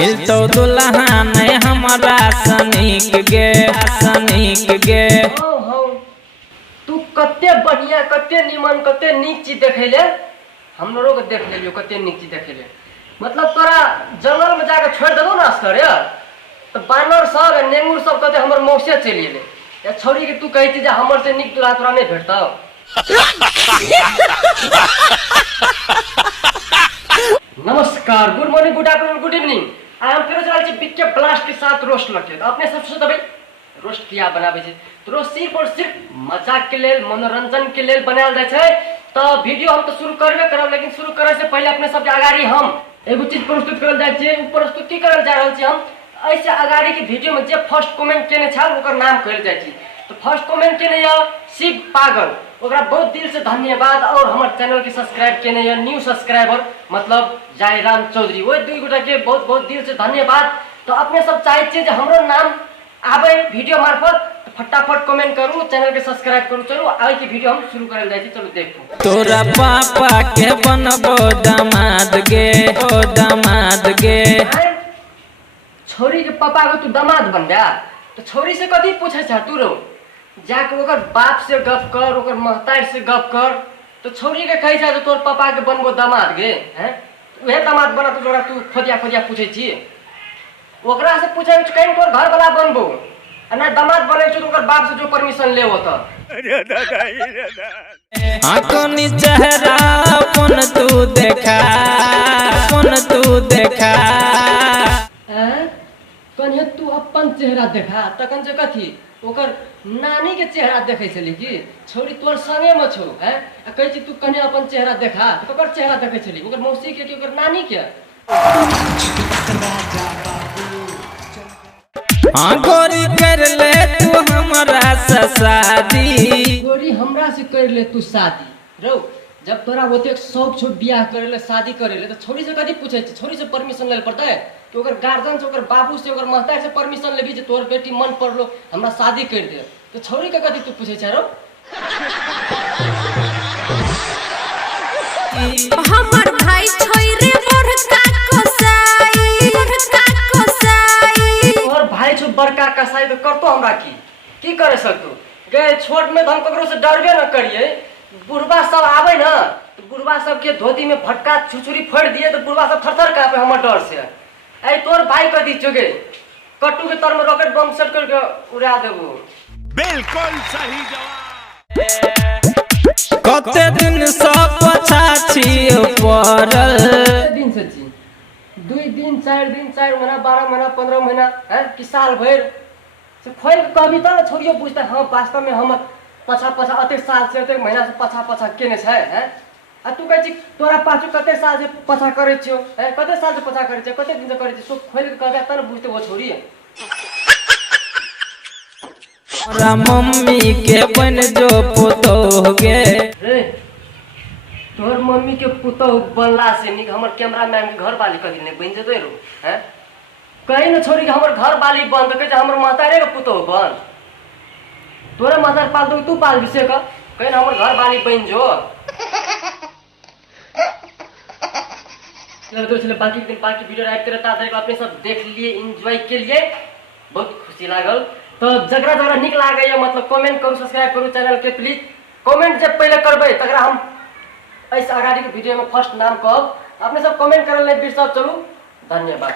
मिलतो दुल्हा नहीं हमारा सनिक गे हो तू कते बढ़िया कते निमन कते नीक चीज देखेले हम लोगों को देख लियो कते नीक चीज देखेले मतलब तोरा जंगल में जाके छोड़ देबो ना असर यार तो बानर सब नेंगूर सब कते हमर मौसे चली एले या छोरी के तू कहै छी जे हमर से नीक दुल्हा तोरा नहीं भेटतौ। नमस्कार, good morning, good afternoon, good evening. I am Firoz Lal ji B K blast के साथ रोस्ट लगे तो अपने सबसे दबे रोस्ट किया बनाबे छै तो रोस्ट सिर्फ और सिर्फ मजाक के लेल मनोरंजन के लेल बनायल जाय छै। तो वीडियो हम तो शुरू करबे करब लेकिन शुरू करे से पहले अपने सब के आगाड़ी हम एगो चीज प्रस्तुत करल जाय छै। उ प्रस्तुति करल जा रहल छी हम ऐसे आगाड़ी के वीडियो में जे फर्स्ट कमेंट केने छै ओकर नाम कहल जाय छै। तो फर्स्ट कमेंट केने या शिव पागल ओकरा बहुत दिल से धन्यवाद और हमारे चैनल के सब्सक्राइब केने या न्यू सब्सक्राइबर मतलब जयराम चौधरी वो दुई गोटा के बहुत बहुत दिल से धन्यवाद। तो अपने सब चाहे छे जे हमरो नाम आबे वीडियो मार्फत तो फटाफट कमेंट करू चैनल के सब्सक्राइब करू। चलो आगे की वीडियो हम शुरू करल जाय छी। चलो देखो तोरा पापा के बनबो दामाद गे छोरी के पापा को तू दामाद बन गया तो छोरी से कथी पूछे छ तू रो जाके ओकर बाप से गप कर ओकर महतारी से गप कर तो छोरी के कहे छ तोर पापा के बनबो दामाद गे हैं उहे दामाद बना तो तोरा तू खोदिया पूछे छी ओकरा से पूछे कहीं तोर घर वाला बनबो ना दामाद बने छ तो ओकर बाप से जो परमिशन ले होता। आकोनी चेहरा अपन तू देखा कन्हे तू अपन चेहरा देखा तखन से कथी ओकर नानी के चेहरा देखे छली की छोरी तोर संगे में छौ हैं कहै छी तू कन्हे अपन चेहरा देखा तो ओकर चेहरा देखे छली ओकर मौसी के कि ओकर नानी के गोरी कर ले तू हमरा से शादी गोरी हमरा से कर ले तू शादी रो जब तोरा ओते शौक छौ बियाह करे ले शादी करे ले तो छोरी से कथी पूछे छी छोरी से परमिशन ले पड़ता है कि ओकर गार्जियन से ओकर बाबू से ओकर महतारी से परमिशन लेबी जे तोर बेटी मन पड़लो हमरा शादी कर दे तो छोरी के कथी तू पूछे छ रो हमर भाई छोई रे बड़का कसाई और भाई छो बड़का कसाई तो करतो हमरा की करे सकतो गे छोट में तो हम ककरो से डरबे न करिए बुढ़वा सब आवे ना तो बुढ़वा सब के धोती में फटका छुछुरी फोड़ दिए तो बुढ़वा सब थरथर कांपे हमर डर से। ऐ तोर भाई कथी चोगे कट्टू के तर में रॉकेट बम सेट करके उड़ा देबो। बिल्कुल सही जवाब। कते दिन से पछा छियो पड़ल दिन से जी 2 दिन 4 दिन 4 महीना 12 महीना 15 महीना है कि साल भर से खोल कभी तो छोड़ियो पूछता हां वास्तव में हम पछा अते साल से अते महीना से पछा केने छै हैं आ तू कहै छी तोरा पाछू कते साल से पछा करे छियो हैं कते साल से पछा करे छै कते दिन से करे छै सो खोल के कहबे त न बुझते वो छोड़ी हमरा मम्मी के बन जो पुतोह गे रे तोर मम्मी के पुतोह बनला से निक हमर कैमरामैन के घर वाली कदी नहीं बन जतै रो हैं कहीं न छोड़ी के हमर घर वाली बन त कहै हमर मातारे के पुतोह बन तोरे मातार पाल दो तू पाल विषय का कहीं हमर घर वाली बन जो चलो बाकी वीडियो राइट करता था अपने सब देख लिए एंजॉय के लिए बहुत खुशी लागल। तो जगरा निक लागे मतलब कमेंट करू सब्सक्राइब करू चैनल के प्लीज कमेंट जब पहले करबे तकरा हम ऐसे आगाड़ी के वीडियो में फर्स्ट नाम कहब अपने सब कमेंट करल नहीं बिरसब। चलू धन्यवाद।